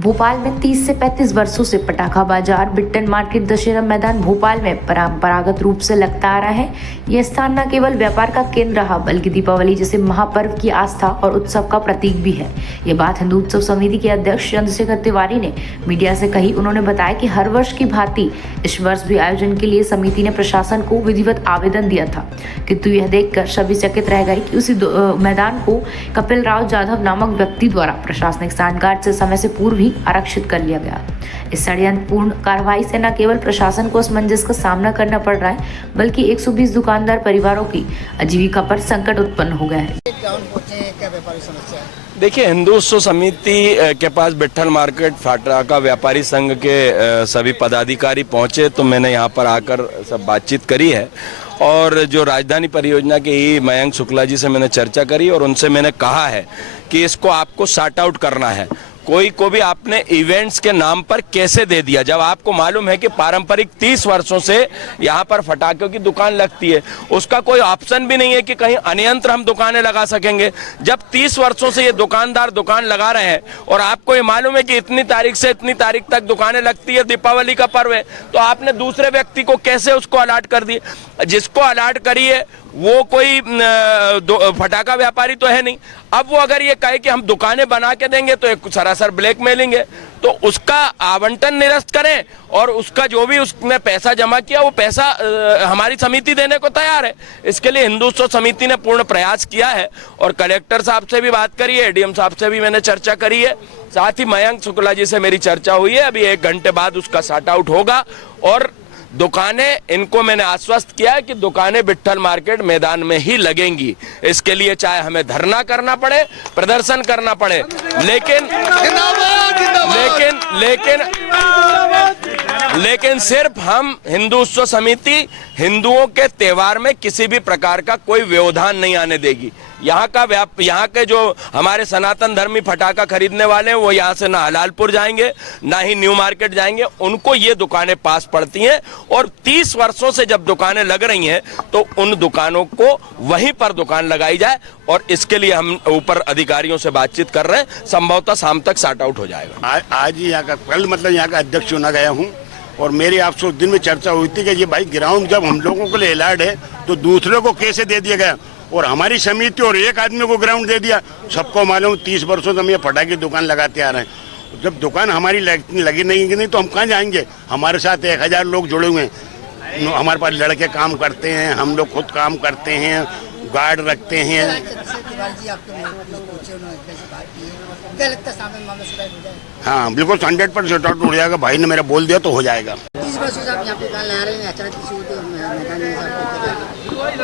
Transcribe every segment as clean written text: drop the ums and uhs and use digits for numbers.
भोपाल में 30 से 35 वर्षों से पटाखा बाजार बिट्टन मार्केट दशहरा मैदान भोपाल में परंपरागत रूप से लगता आ रहा है। यह स्थान न केवल व्यापार का केंद्र रहा बल्कि दीपावली जैसे महापर्व की आस्था और उत्सव का प्रतीक भी है। ये बात हिंदू उत्सव समिति के अध्यक्ष चंद्रशेखर तिवारी ने मीडिया से कही। उन्होंने बताया कि हर वर्ष की भांति इस वर्ष भी आयोजन के लिए समिति ने प्रशासन को विधिवत आवेदन दिया था, किंतु यह देखकर सभी चकित रह गए कि उसी मैदान को कपिल राव जाधव नामक व्यक्ति द्वारा प्रशासनिक सांठगांठ से समय से पूर्व ही आरक्षित कर लिया गया। इस षड्यंत्रपूर्ण कार्रवाई से न केवल प्रशासन को असमंजस का सामना करना पड़ रहा है बल्कि 120 दुकानदार परिवारों की आजीविका पर संकट उत्पन्न हो गया है। देखिए, हिंदू उत्सव समिति के पास बिट्ठन मार्केट पटाखा व्यापारी संघ के सभी पदाधिकारी पहुंचे तो मैंने यहां पर आकर सब बातचीत करी है और जो राजधानी परियोजना के मयंक शुक्ला जी से मैंने चर्चा करी और उनसे मैंने कहा है कि इसको आपको सॉर्ट आउट करना है। कोई को भी आपने इवेंट्स के नाम पर कैसे दे दिया, जब आपको मालूम है कि पारंपरिक 30 वर्षों से यहाँ पर फटाकों की दुकान लगती है, उसका कोई ऑप्शन भी नहीं है कि कहीं अन्यंत्र हम दुकानें लगा सकेंगे। जब 30 वर्षों से ये दुकानदार दुकान लगा रहे हैं और आपको ये मालूम है कि इतनी तारीख से इतनी तारीख तक दुकानें लगती है, दीपावली का पर्व है, तो आपने दूसरे व्यक्ति को कैसे उसको अलाट कर दिए। जिसको अलाट करी है वो कोई फटाका व्यापारी तो है नहीं। अब वो अगर ये कहे कि हम दुकानें बना के देंगे तो एक सरासर ब्लैकमेलिंग है, तो उसका आवंटन निरस्त करें और उसका जो भी उसने पैसा जमा किया वो पैसा हमारी समिति देने को तैयार है। इसके लिए हिंदू उत्सव समिति ने पूर्ण प्रयास किया है और कलेक्टर साहब से भी बात करी है, एडीएम साहब से भी मैंने चर्चा करी है, साथ ही मयंक शुक्ला जी से मेरी चर्चा हुई है। अभी 1 घंटे बाद उसका सॉर्ट आउट होगा और दुकानें, इनको मैंने आश्वस्त किया है कि दुकानें बिट्ठन मार्केट मैदान में ही लगेंगी। इसके लिए चाहे हमें धरना करना पड़े, प्रदर्शन करना पड़े, लेकिन सिर्फ हम हिंदू उत्सव समिति हिंदुओं के त्योहार में किसी भी प्रकार का कोई व्यवधान नहीं आने देगी। यहाँ के जो हमारे सनातन धर्मी फटाखा खरीदने वाले हैं वो यहाँ से ना हलालपुर जाएंगे ना ही न्यू मार्केट जाएंगे, उनको ये दुकानें पास पड़ती हैं और 30 वर्षों से जब दुकानें लग रही हैं तो उन दुकानों को वहीं पर दुकान लगाई जाए और इसके लिए हम ऊपर अधिकारियों से बातचीत कर रहे हैं। संभवतः शाम तक सॉर्ट आउट हो जाएगा। आज ही यहाँ का कल मतलब यहाँ का अध्यक्ष चुना गया हूँ और मेरी आपसे उस दिन में चर्चा हुई थी कि ये भाई ग्राउंड जब हम लोगों के लिए अलाट है तो दूसरे को कैसे दे दिया गया और हमारी समिति और एक आदमी को ग्राउंड दे दिया। सबको मालूम 30 वर्षों से हम ये फटाके की दुकान लगाते आ रहे हैं। जब दुकान हमारी लगी नहीं तो हम कहाँ जाएंगे। हमारे साथ 1000 लोग जुड़े हुए हैं, हमारे पास लड़के काम करते हैं, हम लोग खुद काम करते हैं, गार्ड रखते हैं। हाँ बिल्कुल 100% हो जाएगा। भाई ने मेरा बोल दिया तो हो जाएगा।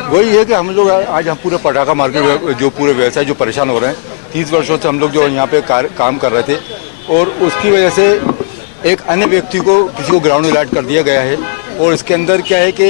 वही है कि हम लोग आज हम पूरे पटाखा मार्केट जो पूरे व्यवसाय जो परेशान हो रहे हैं, 30 वर्षों से हम लोग जो यहाँ पे काम कर रहे थे और उसकी वजह से एक अन्य व्यक्ति को किसी को ग्राउंड अलाट कर दिया गया है। और इसके अंदर क्या है कि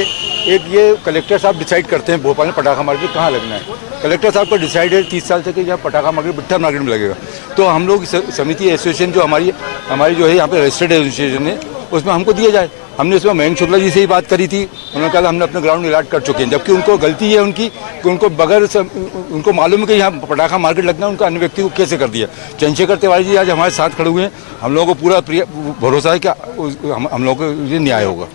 एक ये कलेक्टर साहब डिसाइड करते हैं भोपाल में पटाखा मार्केट कहाँ लगना है। कलेक्टर साहब का डिसाइड है 30 साल से कि यहाँ पटाखा मार्केट बिट्ठन मार्केट में लगेगा। तो हम लोग समिति एसोसिएशन जो हमारी जो है यहाँ पे रजिस्टर्ड एसोसिएशन है उसमें हमको दिया जाए। हमने इसमें मयंक शुक्ला जी से ही बात करी थी, उन्होंने कहा हमने अपने ग्राउंड अलाट कर चुके हैं, जबकि उनको गलती है उनकी कि उनको मालूम है कि यहाँ पटाखा मार्केट लगना है, उनको अन्य व्यक्ति को कैसे कर दिया। चंद्रशेखर तिवारी जी आज हमारे साथ खड़े हुए हैं। हम लोगों को पूरा भरोसा है कि हम लोगों को ये न्याय होगा।